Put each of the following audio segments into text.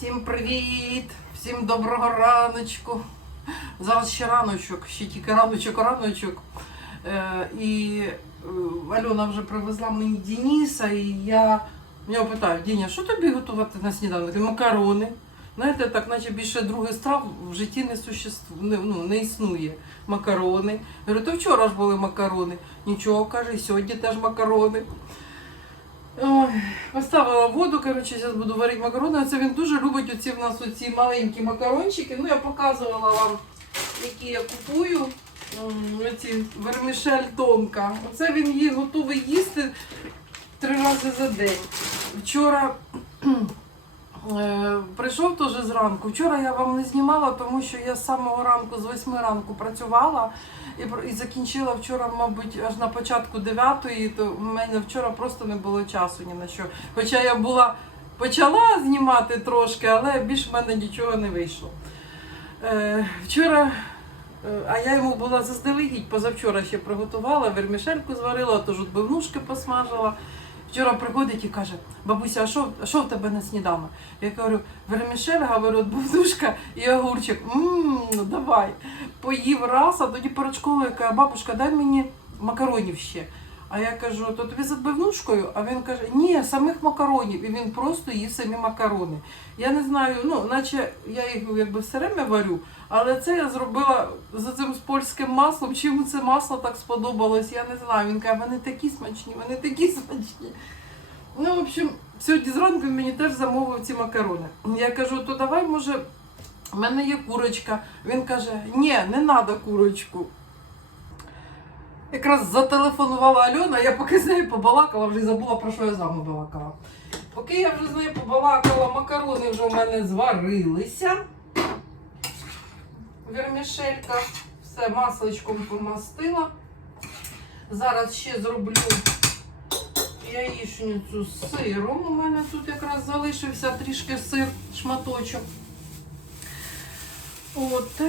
Всім привіт! Всім доброго раночку. Зараз ще раночок, ще тільки раночок, раночок. Е, і е, Альона вже привезла мені Дениса, і я в нього питаю, Деня, що тобі готувати на сніданок? Макарони. Знаєте, так, наче більше других страв в житті не существує, не, ну, не існує. Макарони. Я говорю, то вчора ж були макарони. Нічого каже, сьогодні теж макарони. Ой, поставила воду, коротше, зараз буду варити макарони. Це він дуже любить оці в нас оці маленькі макарончики. Ну, я показувала вам, які я купую. Оці вермішель тонка. Оце він її готовий їсти три рази за день. Вчора е, прийшов теж зранку. Вчора я вам не знімала, тому що я з самого ранку, з 8 ранку працювала і, і закінчила вчора, мабуть, аж на початку 9-ї, то в мене вчора просто не було часу ні на що. Хоча я була почала знімати трошки, але більш в мене нічого не вийшло. Е, вчора, е, а я йому була заздалегідь, позавчора ще приготувала, вермішельку зварила, тож отбивнушки посмажила. Вчора приходить і каже, бабуся, а що, а що в тебе на сніданок? Я кажу, вермішель, говорю, бузушка і огурчик. Ммм, давай. Поїв раз, а тоді школою каже, бабушка, дай мені макаронів ще. А я кажу, то тобі з відбивнушкою? А він каже, ні, самих макаронів. І він просто їв самі макарони. Я не знаю, ну, наче я їх якби все время варю, але це я зробила з цим з польським маслом. Чим це масло так сподобалось, я не знаю. Він каже, вони такі смачні, вони такі смачні. Ну, в общем, сьогодні зранку він мені теж замовив ці макарони. Я кажу, то давай, може, в мене є курочка. Він каже, ні, не треба курочку. Якраз зателефонувала Альона, я поки з нею побалакала, вже забула, про що я з вами балакала. Поки я вже з нею побалакала, макарони вже в мене зварилися. Вермішелька, все масличком помастила. Зараз ще зроблю яєчницю з сиром. У мене тут якраз залишився трішки сир, шматочок. От,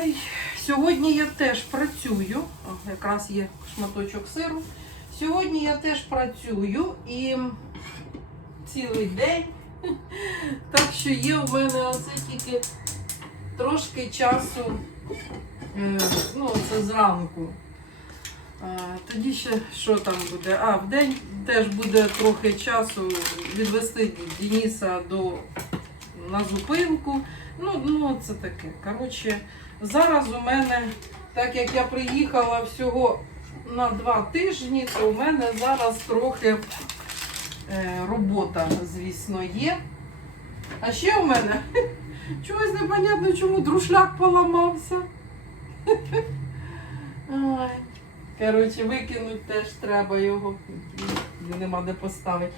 сьогодні я теж працюю. Якраз є шматочок сиру. Сьогодні я теж працюю і цілий день. Так що є у мене оце тільки трошки часу, е, ну, це зранку. Тоді ще що там буде? А, в день теж буде трохи часу відвести Дениса до, на зупинку. Ну, ну це таке. Коротше, зараз у мене, так як я приїхала всього на два тижні, то у мене зараз трохи е, робота, звісно, є. А ще у мене чогось непонятно, чому друшляк поламався. Коротше, викинуть теж треба його. Нема де поставити.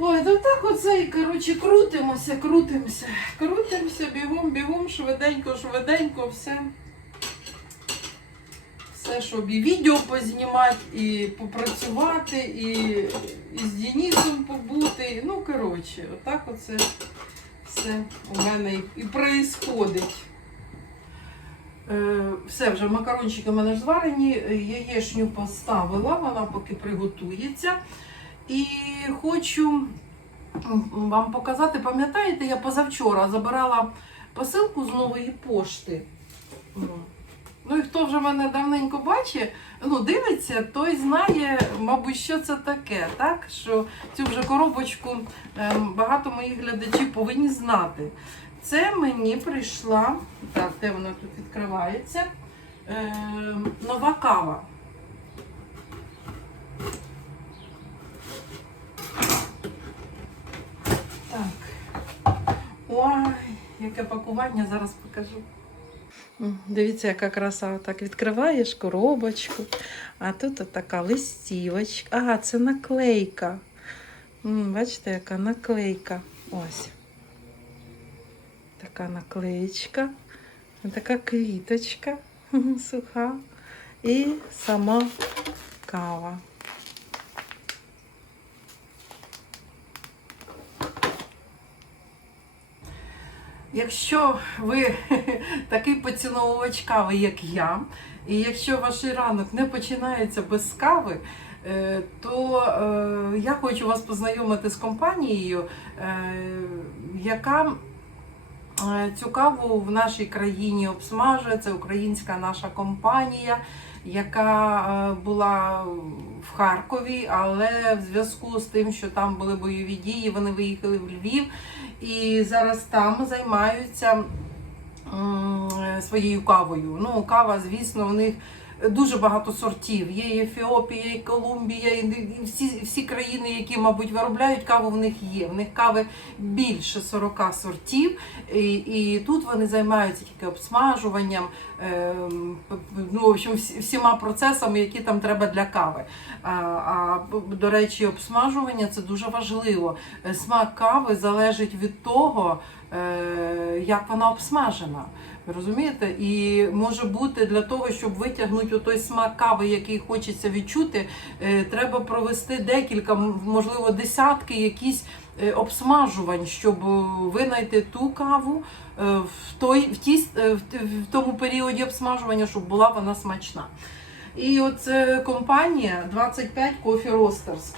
Ой, то так оце і коротше крутимося, крутимося, крутимося, бігом, бігом, швиденько, швиденько, все. Все, щоб і відео познімати, і попрацювати, і, і з Денисом побути. Ну, коротше, отак оце все у мене і, і проїсходить. Е, Все, вже макарончики у мене зварені, яєчню поставила, вона поки приготується. І хочу вам показати, пам'ятаєте, я позавчора забирала посилку з нової пошти. Ну і хто вже мене давненько бачить, ну дивиться, той знає, мабуть, що це таке, так? Що цю вже коробочку ем, багато моїх глядачів повинні знати. Це мені прийшла, так, де вона тут відкривається, ем, нова кава. Так. Ой, яке пакування, зараз покажу. Дивіться, яка краса. Так відкриваєш коробочку, а тут така листівочка. Ага, це наклейка. Бачите, яка наклейка. Ось. Така наклеєчка, така квіточка суха і сама кава. Якщо ви такий поціновувач кави, як я, і якщо ваш ранок не починається без кави, е, то е, я хочу вас познайомити з компанією, е, яка Цю каву в нашій країні обсмажує. Це українська наша компанія, яка е, була в Харкові, але в зв'язку з тим, що там були бойові дії, вони виїхали в Львів і зараз там займаються е, своєю кавою. Ну, кава, звісно, в них дуже багато сортів. Є і Ефіопія, і Колумбія, і всі, всі країни, які, мабуть, виробляють каву, в них є. В них кави більше 40 сортів, і, і тут вони займаються тільки обсмажуванням, п- ну, в общем, всіма процесами, які там треба для кави. А, а до речі, обсмажування це дуже важливо. Е, Смак кави залежить від того, е, як вона обсмажена. Розумієте? І може бути для того, щоб витягнути той смак кави, який хочеться відчути, е, треба провести декілька, можливо, десятки якісь е, обсмажувань, щоб е, винайти ту каву в, той, в, тій, с- е, в т- в тому періоді обсмажування, щоб була вона смачна. І оце компанія 25 Coffee Roasters.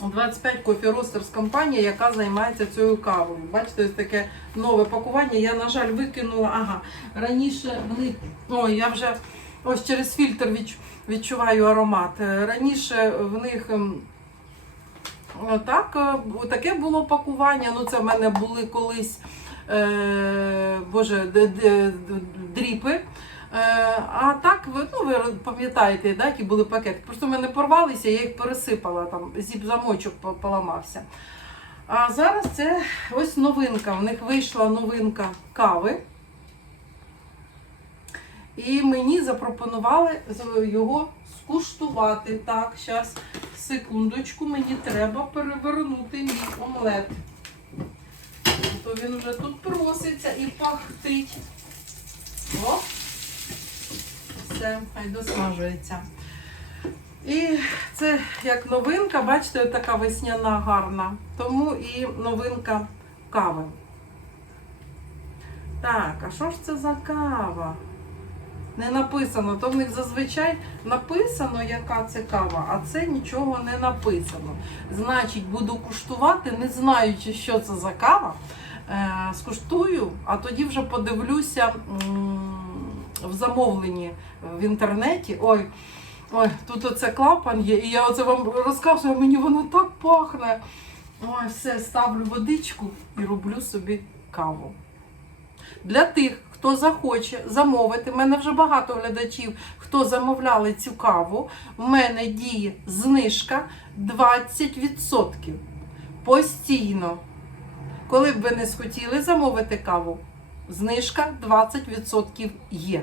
25 Coffee Roasters компанія, яка займається цією кавою. Бачите, ось таке нове пакування. Я, на жаль, викинула. Ага, раніше вони. Ой, я вже ось через фільтр відч- відчуваю аромат. Е, Раніше в них. ем, Так, е, таке було пакування. Ну, це в мене були колись е, боже, д- д- д- дріпи. Е, а так, ви, ну, ви пам'ятаєте, да, які були пакети. Просто мене порвалися, я їх пересипала, там зіп-замочок поламався. А зараз це ось новинка. В них вийшла новинка кави. І мені запропонували його скуштувати. Так, зараз, секундочку, мені треба перевернути мій омлет. То він вже тут проситься і пахтить. О! Все, хай досмажується. І це як новинка, бачите, така весняна гарна. Тому і новинка кави. Так, а що ж це за кава? Не написано, то в них зазвичай написано, яка це кава, а це нічого не написано. Значить, буду куштувати, не знаючи, що це за кава. Е, скуштую, а тоді вже подивлюся в замовленні в інтернеті. Ой, ой, тут оце клапан є, і я оце вам розказую, мені воно так пахне. Ой, все, ставлю водичку і роблю собі каву. Для тих, хто захоче замовити, в мене вже багато глядачів, хто замовляли цю каву, в мене діє знижка 20%. Постійно. Коли б ви не схотіли замовити каву, знижка 20% є.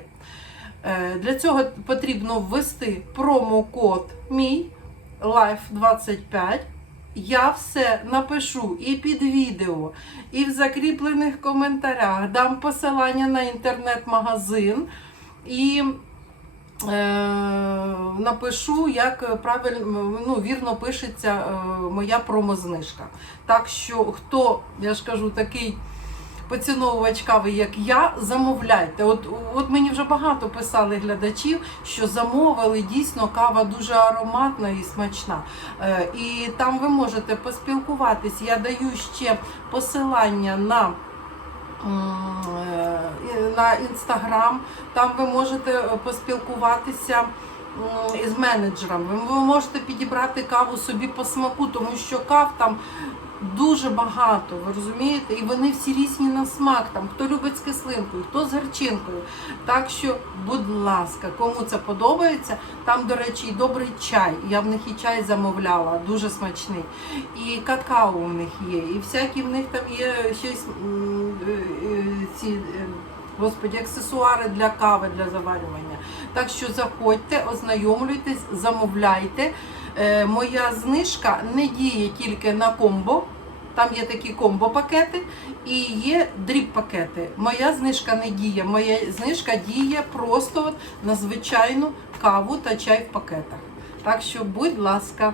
Е, Для цього потрібно ввести промокод мій LIFE25. Я все напишу і під відео, і в закріплених коментарях дам посилання на інтернет-магазин і е, напишу, як правильно ну, вірно пишеться е, моя промознижка. Так що, хто, я ж кажу, такий поціновувач кави, як я, замовляйте. От, от мені вже багато писали глядачів, що замовили дійсно кава дуже ароматна і смачна. Е, І там ви можете поспілкуватись. Я даю ще посилання на. е, На інстаграм, там ви можете е, поспілкуватися із менеджером. Ви ви можете підібрати каву собі по смаку, тому що кав там дуже багато, ви розумієте? І вони всі різні на смак. Там хто любить з кислинкою, хто з гарчинкою. Так що, будь ласка, кому це подобається, там, до речі, і добрий чай. Я в них і чай замовляла, дуже смачний. І какао у них є, і всякі в них там є щось е, е, ці. е, Господі, аксесуари для кави, для заварювання. Так що заходьте, ознайомлюйтесь, замовляйте. Е, моя знижка не діє тільки на комбо. Там є такі комбо-пакети і є дріб-пакети. Моя знижка не діє. Моя знижка діє просто на звичайну каву та чай в пакетах. Так що, будь ласка.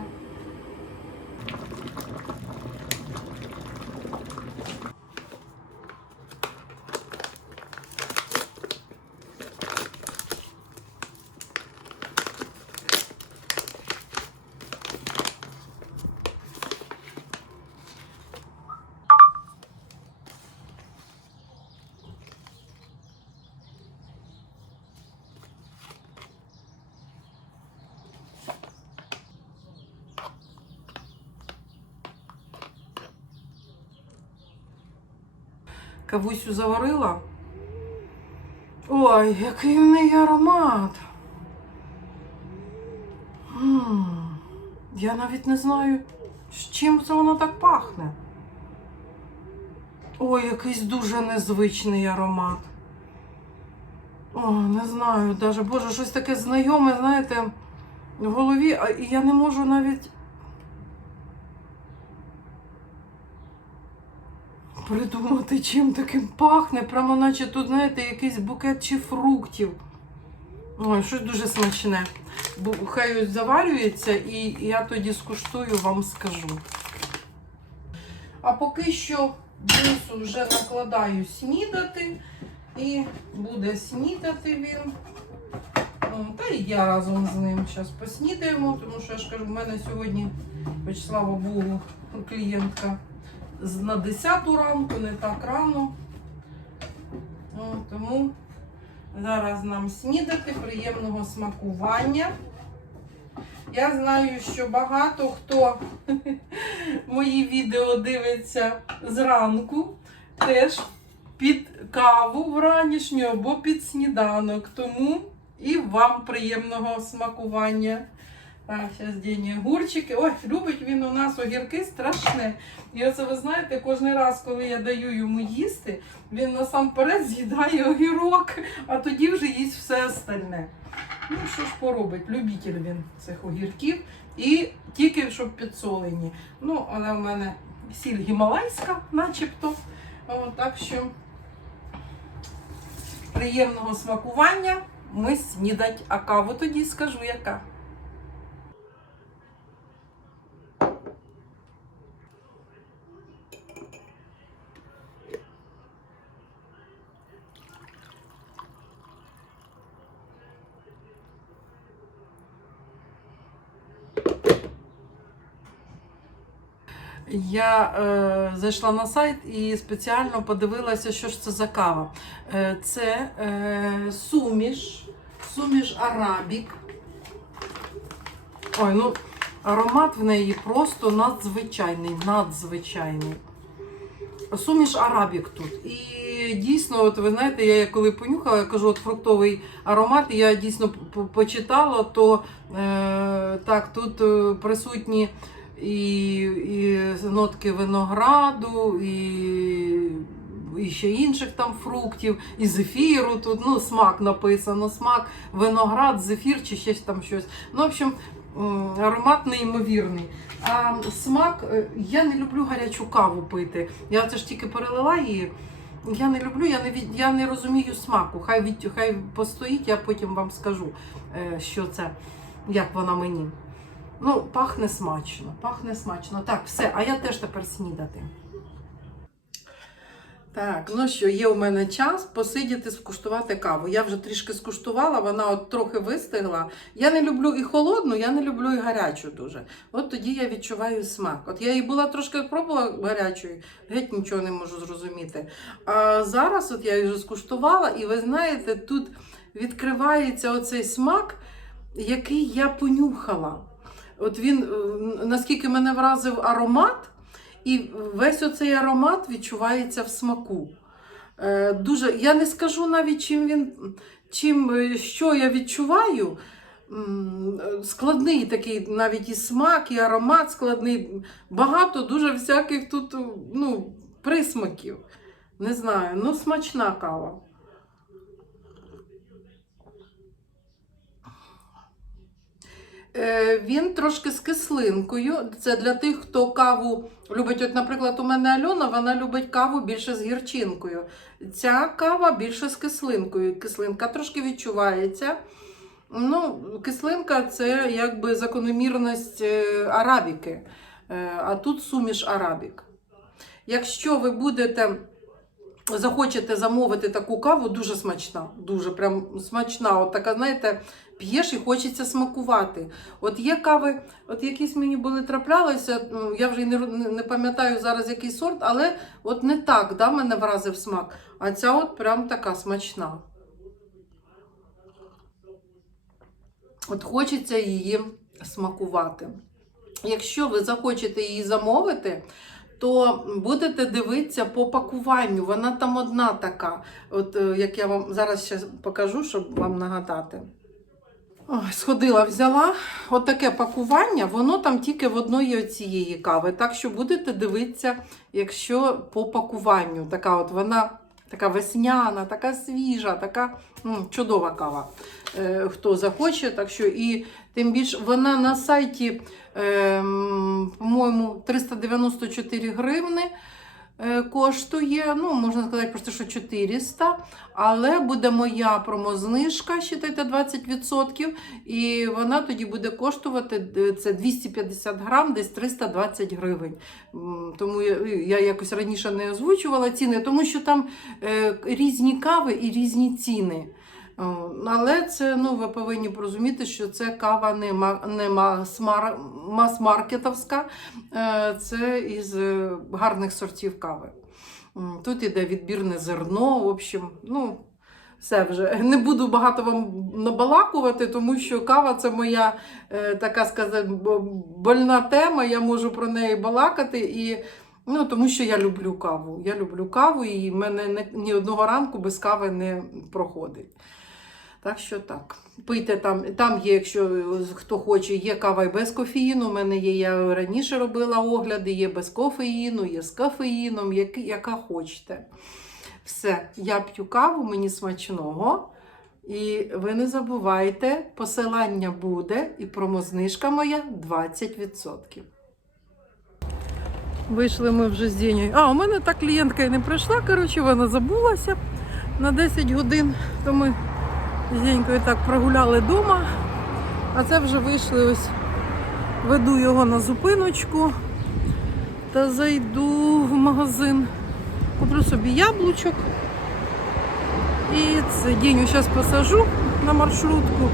Кавусю заварила. Ой, який в неї аромат. Я навіть не знаю, з чим це воно так пахне. Ой, якийсь дуже незвичний аромат. О, не знаю, даже, боже, щось таке знайоме, знаєте, в голові, і я не можу навіть придумати, чим таким пахне. Прямо наче тут, знаєте, якийсь букет чи фруктів. Ой, щось дуже смачне. Хай заварюється, і я тоді скуштую, вам скажу. А поки що бусу вже накладаю снідати. І буде снідати він. Та і я разом з ним зараз поснідаємо, тому що я ж кажу, в мене сьогодні, хоч слава Богу, клієнтка на 10 ранку, не так рано. О, тому зараз нам снідати, приємного смакування. Я знаю, що багато хто мої відео дивиться зранку, теж під каву вранішню або під сніданок. Тому і вам приємного смакування. Так, зараз Дені огурчики. Ой, любить він у нас огірки страшне. І оце ви знаєте, кожен раз, коли я даю йому їсти, він насамперед з'їдає огірок, а тоді вже їсть все остальне. Ну, що ж поробить, любитель він цих огірків. І тільки щоб підсолені. Ну, але в мене сіль гімалайська, начебто. О, так що приємного смакування. Ми снідать, а каву тоді скажу яка. Я е, зайшла на сайт і спеціально подивилася, що ж це за кава. Е, це е, суміш, суміш арабік. Ой, ну аромат в неї просто надзвичайний, надзвичайний. Суміш арабік тут. І дійсно, от ви знаєте, я коли понюхала, я кажу, от фруктовий аромат, я дійсно почитала, то е, так, тут е, присутні і, і нотки винограду, і, і ще інших там фруктів, і зефіру тут, ну, смак написано, смак, виноград, зефір чи ще там щось. Ну, в общем, аромат неймовірний. А смак, е, я не люблю гарячу каву пити. Я це ж тільки перелила її. Я не люблю, я не від, я не розумію смаку. Хай від, хай постоїть, я потім вам скажу, е, що це, як вона мені. Ну, пахне смачно, пахне смачно. Так, все, а я теж тепер снідати. Так, ну що, є у мене час посидіти, скуштувати каву. Я вже трішки скуштувала, вона от трохи вистигла. Я не люблю і холодну, я не люблю і гарячу дуже. От тоді я відчуваю смак. От я її була трошки пробувала гарячою, геть нічого не можу зрозуміти. А зараз от я її вже скуштувала, і ви знаєте, тут відкривається оцей смак, який я понюхала. От він е, наскільки мене вразив аромат, і весь оцей аромат відчувається в смаку. Е, Дуже, я не скажу навіть, чим він, чим, е, що я відчуваю. Складний такий навіть і смак, і аромат складний. Багато дуже всяких тут ну, присмаків. Не знаю, ну смачна кава. Він трошки з кислинкою. Це для тих, хто каву любить. От, наприклад, у мене Альона, вона любить каву більше з гірчинкою. Ця кава більше з кислинкою. Кислинка трошки відчувається. Ну, кислинка це якби закономірність е, арабіки, Е, а тут суміш арабік. Якщо ви будете захочете замовити таку каву, дуже смачна, дуже прям смачна. От така, знаєте, п'єш і хочеться смакувати. От є кави, от якісь мені були траплялися, ну, я вже не, не, пам'ятаю зараз який сорт, але от не так да, мене вразив смак. А ця от прям така смачна. От хочеться її смакувати. Якщо ви захочете її замовити, то будете дивитися по пакуванню. Вона там одна така. От е, як я вам зараз ще покажу, щоб вам нагадати. Сходила, взяла отаке пакування, воно там тільки в одної цієї кави. Так що будете дивитися, якщо по пакуванню. Така от вона така весняна, така свіжа, така м, чудова кава. Е, хто захоче, так що і тим більше вона на сайті, ем, по-моєму, 394 гривни. Е, Коштує, ну, можна сказати, просто що 400, але буде моя промознижка, считайте, 20%, і вона тоді буде коштувати е, це 250 грам, десь 320 гривень. Тому я, я якось раніше не озвучувала ціни, тому що там е, різні кави і різні ціни. О, Але це ну ви повинні порозуміти, що це кава не не мас-мар- мас-маркетовська, е, це із е, гарних сортів кави. Тут іде відбірне зерно. В общем, ну все вже не буду багато вам набалакувати, тому що кава це моя е, така сказати, больна тема. Я можу про неї балакати і. Ну, тому що я люблю каву. Я люблю каву, і в мене не- ні одного ранку без кави не проходить. Так що так. Пийте там, там є, якщо хто хоче, є кава і без кофеїну. У мене є, я раніше робила огляди, є без кофеїну, є з кофеїном, які, яка хочете. Все, я п'ю каву, мені смачного. І ви не забувайте, посилання буде і промознижка моя 20%. Вийшли ми вже з Дінєю. А, у мене та клієнтка і не прийшла, коротше, вона забулася на 10 годин. То ми з Дінькою так прогуляли вдома. А це вже вийшли ось. Веду його на зупиночку та зайду в магазин. Куплю собі яблучок. І це Діню зараз посажу на маршрутку.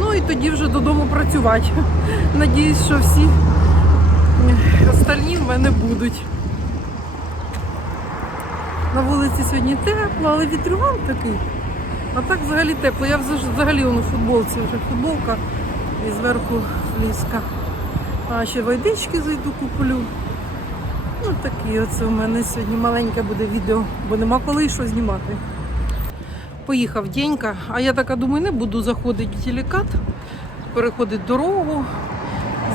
Ну і тоді вже додому працювати. Надіюсь, що всі остальні в мене будуть. На вулиці сьогодні тепло, але вітрюган такий. А так взагалі тепло. Я взагалі воно футболці вже футболка і зверху фліска. А ще водички зайду куплю. Ну такі оце у мене сьогодні маленьке буде відео, бо нема коли що знімати. Поїхав Денька, а я така думаю, не буду заходити в телекат, переходити дорогу.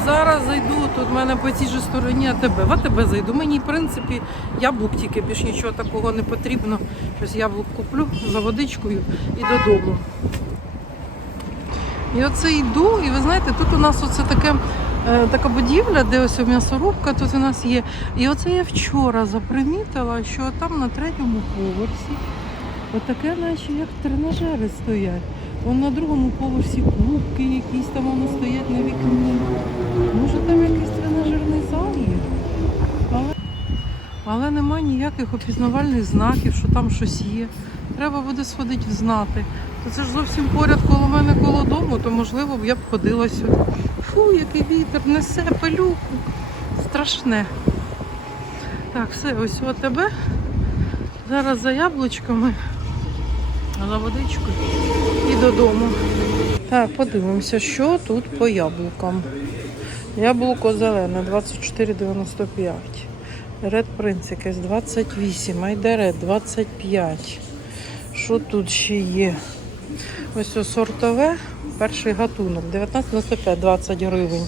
Зараз зайду, тут в мене по цій же стороні АТБ. В АТБ зайду. Мені, в принципі, яблук тільки більш нічого такого не потрібно. Щось яблук куплю за водичкою і додому. І оце йду, і ви знаєте, тут у нас оце таке, е, така будівля, де ось м'ясорубка тут у нас є. І оце я вчора запримітила, що там на третьому поверсі отаке, наче як тренажери стоять. Вон на другому поверсі кубки якісь там воно стоять на вікні. Може там якийсь тренажерний зал є? Але, але нема ніяких опізнавальних знаків, що там щось є. Треба буде сходити взнати. То це ж зовсім поряд коло мене коло дому, то можливо я б ходила сюди. Фу, який вітер, несе пилюку. Страшне. Так, все, ось тебе. Зараз за яблучками, за водичкою і додому. Так, подивимося, що тут по яблукам. Яблуко зелене 24,95. Ред якесь 28, Айдарет 25. Що тут ще є? Ось ось сортове, перший гатунок, 19,95, 20 гривень.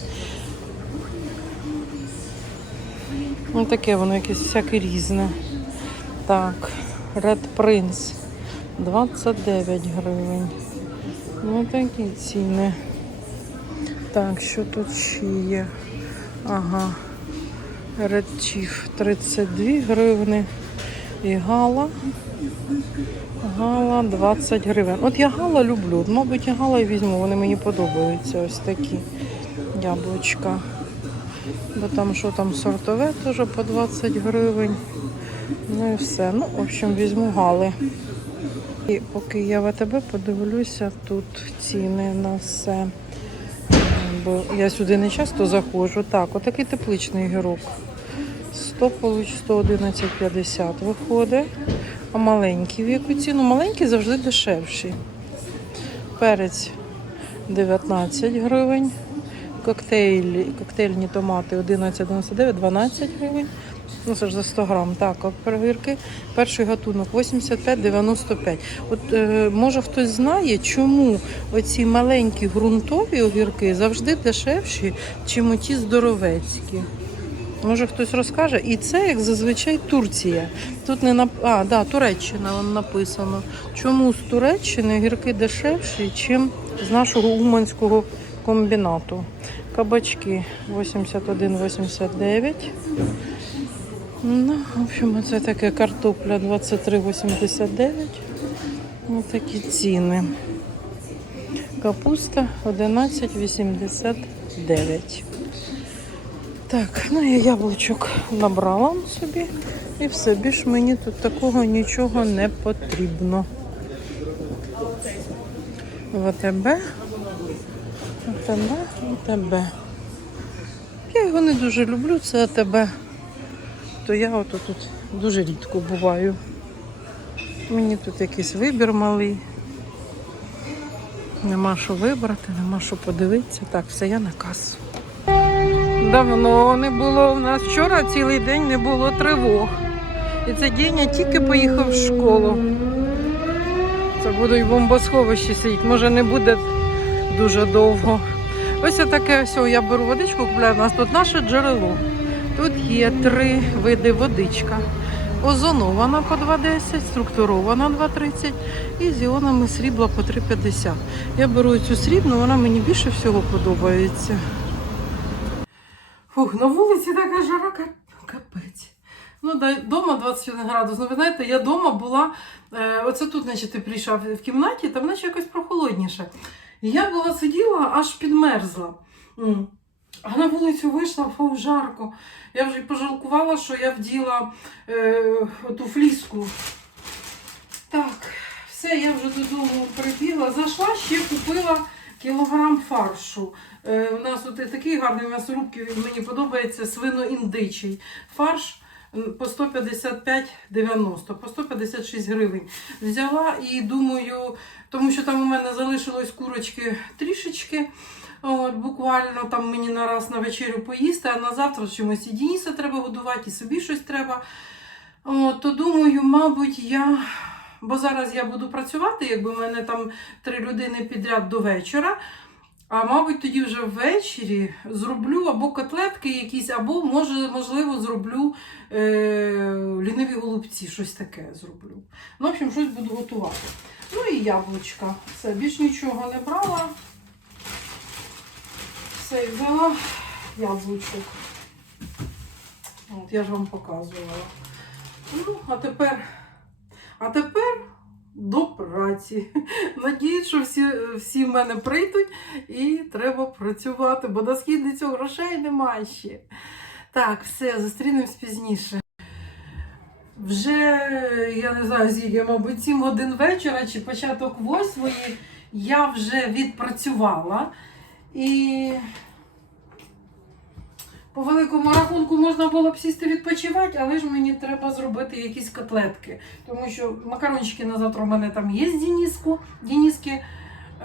Ну таке воно якесь всяке різне. Так, Red Prince 29 гривень. Ну такі ціни. Так, що тут ще є? Ага. Chief 32 гривни. І гала. Гала 20 гривень. От я гала люблю. Мабуть, я гала і візьму, вони мені подобаються. Ось такі яблучка. Бо там що там сортове теж по 20 гривень. Ну і все. Ну, в общем, візьму гали. І поки я в АТБ подивлюся тут ціни на все. Бо я сюди не часто заходжу. Так, отакий тепличний гірок. 100 получ 111,50 виходить. А маленький в яку ціну? Маленький завжди дешевші. Перець 19 гривень. Коктейлі, коктейльні томати 11,99, 12 гривень. Ну, це ж за 100 грам. Так, огірки перший гатунок 85-95. От е, може хтось знає, чому оці маленькі ґрунтові огірки завжди дешевші, чим оті здоровецькі. Може хтось розкаже. І це, як зазвичай, Турція. Тут не нап... А, да, Туреччина вон написано. Чому з Туреччини огірки дешевші, чим з нашого уманського комбінату? Кабачки 81,89. Ну, в общем, це таке картопля 23,89. Ось такі ціни. Капуста 11,89. Так, ну я яблучок набрала собі і все. Більш мені тут такого нічого не потрібно. ВТБ, АТБ, АТБ. Я його не дуже люблю, це АТБ. То я ото тут дуже рідко буваю. Мені тут якийсь вибір малий. Нема що вибрати, нема що подивитися. Так, все, я на касу. Давно не було у нас. Вчора цілий день не було тривог. І цей день я тільки поїхав в школу. Це буду і в сидіти. Може не буде дуже довго. Ось таке ось я беру водичку, купляю. У нас тут наше джерело. Тут є три види водичка. Озонована по 2,10, структурована 2,30 і з іонами срібла по 3,50. Я беру цю срібну, вона мені більше всього подобається. Фух, на вулиці така жара капець. Ну, да, дома 21 градус. Ну, ви знаєте, я дома була, е, оце тут, значить, ти прийшов в кімнаті, там наче якось прохолодніше. Я була сиділа, аж підмерзла. А на вулицю вийшла, фу, жарко. Я вже пожалкувала, що я вділа е, ту фліску. Так, все, я вже додому прибігла. Зайшла, ще купила кілограм фаршу. Е, у нас от такий гарний м'ясорубки, мені подобається свино-індичий. Фарш по 155,90, по 156 гривень. Взяла і думаю, тому що там у мене залишилось курочки трішечки. От, буквально там мені на раз на вечерю поїсти, а на завтра чимось і Дініса треба годувати, і собі щось треба. От, то думаю, мабуть, я. Бо зараз я буду працювати, якби в мене там три людини підряд до вечора. А мабуть, тоді вже ввечері зроблю або котлетки якісь, або може, можливо, зроблю е, ліниві голубці, щось таке зроблю. Ну, в общем, щось буду готувати. Ну і яблучка. Все, більш нічого не брала. І взяла яблучок. От, я ж вам показувала. Ну, а тепер, а тепер до праці. Надіюсь, що всі, всі в мене прийдуть і треба працювати, бо на східницю грошей немає ще. Так, все, зустрінемось пізніше. Вже, я не знаю, скільки, мабуть, 7 годин вечора чи початок восьмої я вже відпрацювала. І по великому рахунку можна було б сісти відпочивати, але ж мені треба зробити якісь котлетки. Тому що макарончики на завтра у мене там є з Дініску, Дініски.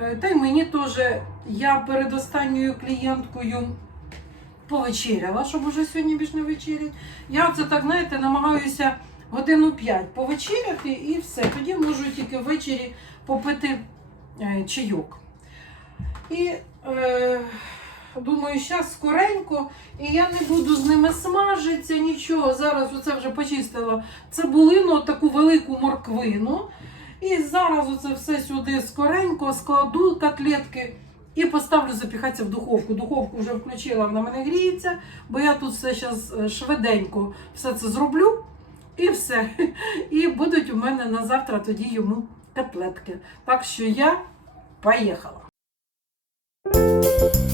Е, Та й мені теж я перед останньою клієнткою повечеряла, щоб уже сьогодні більш не вечерять. Я це так, знаєте, намагаюся годину 5 повечеряти і все. Тоді можу тільки ввечері попити е, чайок. І думаю, зараз скоренько, і я не буду з ними смажитися, нічого. Зараз оце вже почистила цибулину, таку велику морквину. І зараз оце все сюди скоренько складу котлетки і поставлю запікатися в духовку. Духовку вже включила, вона мене гріється, бо я тут все зараз швиденько все це зроблю. І все. І будуть у мене на завтра тоді йому котлетки. Так що я поїхала. Música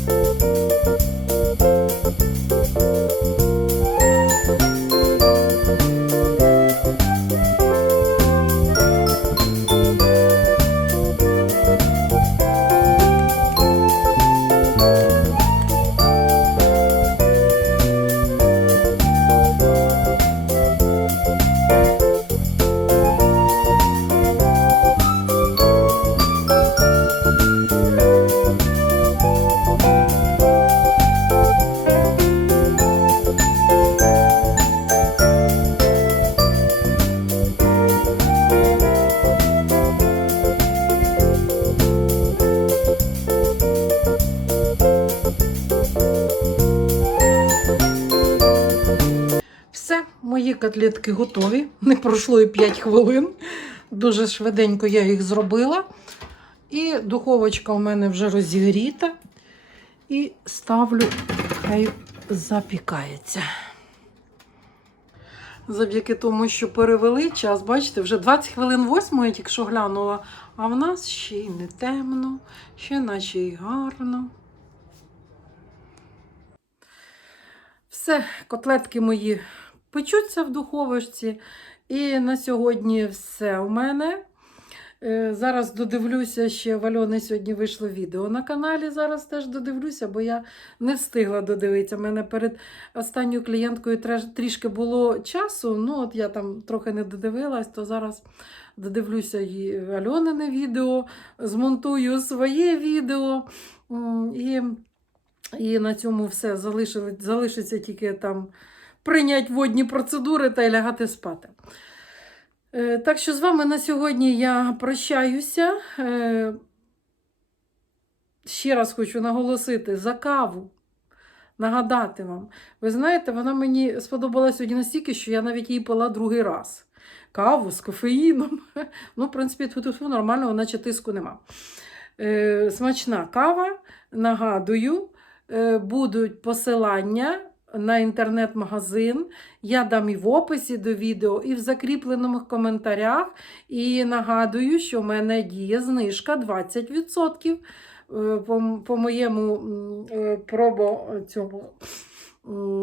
котлетки готові. Не пройшло і 5 хвилин. Дуже швиденько я їх зробила. І духовочка у мене вже розігріта. І ставлю, хай запікається. Завдяки тому, що перевели час, бачите, вже 20 хвилин восьмої, тільки що глянула, а в нас ще й не темно, ще наче й гарно. Все, котлетки мої печуться в духовочці. І на сьогодні все у мене. Е, Зараз додивлюся ще в Альони сьогодні вийшло відео на каналі. Зараз теж додивлюся, бо я не встигла додивитися. У мене перед останньою клієнткою трішки було часу. Ну, от я там трохи не додивилась, то зараз додивлюся і Альонине відео, змонтую своє відео. І, і на цьому все залишиться тільки там прийняти водні процедури та лягати спати. Е, Так що з вами на сьогодні я прощаюся. Е, Ще раз хочу наголосити за каву. Нагадати вам. Ви знаєте, вона мені сподобалась сьогодні настільки, що я навіть її пила другий раз. Каву з кофеїном. Ну, в принципі, тут нормально, наче тиску нема. Е, смачна кава. Нагадую, будуть посилання на інтернет-магазин. Я дам і в описі до відео, і в закріплених коментарях. І нагадую, що в мене діє знижка 20%. Е, По, моєму е, пробо цьому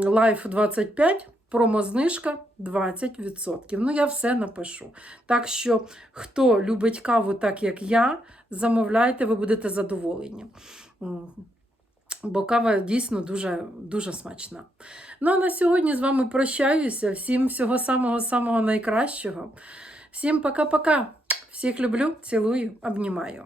Life 25 промознижка 20%. Ну, я все напишу. Так що, хто любить каву так, як я, замовляйте, ви будете задоволені. Бо кава дійсно дуже, дуже смачна. Ну а на сьогодні з вами прощаюся. Всім всього самого-самого найкращого. Всім пока-пока. Всіх люблю, цілую, обнімаю.